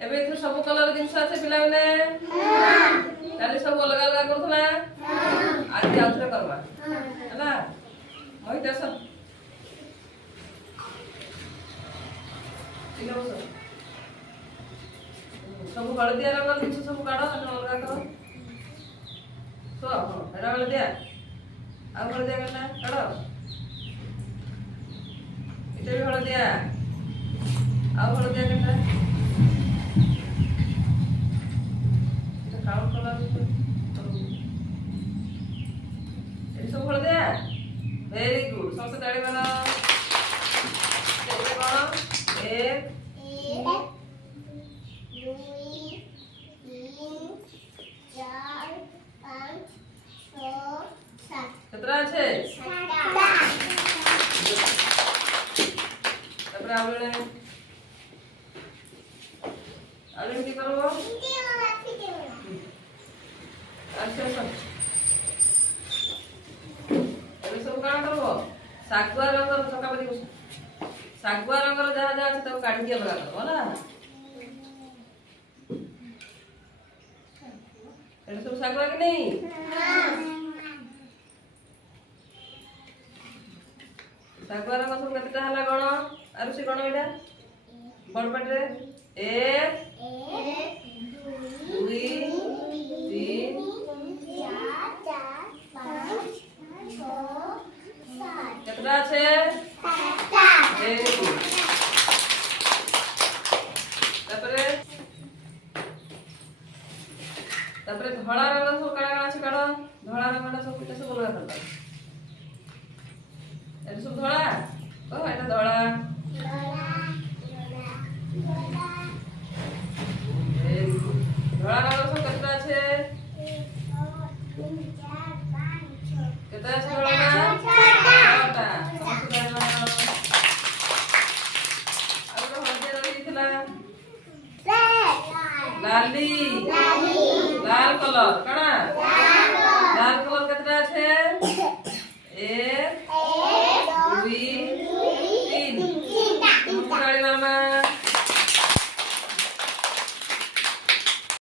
एबे तो सब कलर जिनस আছে ପିଲାମାନେ କାଲି ସବୁ ଅଲଗା ଅଲଗା କରୁଥିଲା ଆଜି ଆଉଥରେ करवा ହେଲା ମୋହିତ ଆସ ठीक है सब हलदिया रंग जिनस सब काढ अलगा करो तो हां एडा हलदिया आ हलदिया करना काढ इते भी हलदिया आ हलदिया करना काउंट करा ये सब हल दिया वेरी गुड सबसे ताड़ी मारो ये कौन एक कितना আছে তারপরে আলু কি করব अच्छा अच्छा ଏବେ ସବୁ କାଣା କରବ ଶାଗୁଆ ରଙ୍ଗର ଚକାପତି ବସ ଶାଗୁଆ ରଙ୍ଗର ଯାହା ଯାହା ଅଛି ତାକୁ କାଢିକି ଅଲଗା କରବ ହେଲା ଏବେ ସବୁ ଶାଗୁଆ କି ନାହିଁ ଶାଗୁଆ ରଙ୍ଗ ସବୁ କେତେଟା ହେଲା ଗଣ ଆରୁ ସେ ଗଣ ଏଇଟା ବଡ ପାଟିରେ 1 2 3 कितना আছে वेरी गुड তারপরে তারপরে ধলা রঙ সব কাটা কাটা আছে কাটো ধলা রঙটা সব এটা সব অলগা করবা এটা সব ধলা ও এটা ধলা ভেরি গুড ধলা রঙ সব কেতটা আছে কেতটা আছে ধলা लाली लाल कलर कणा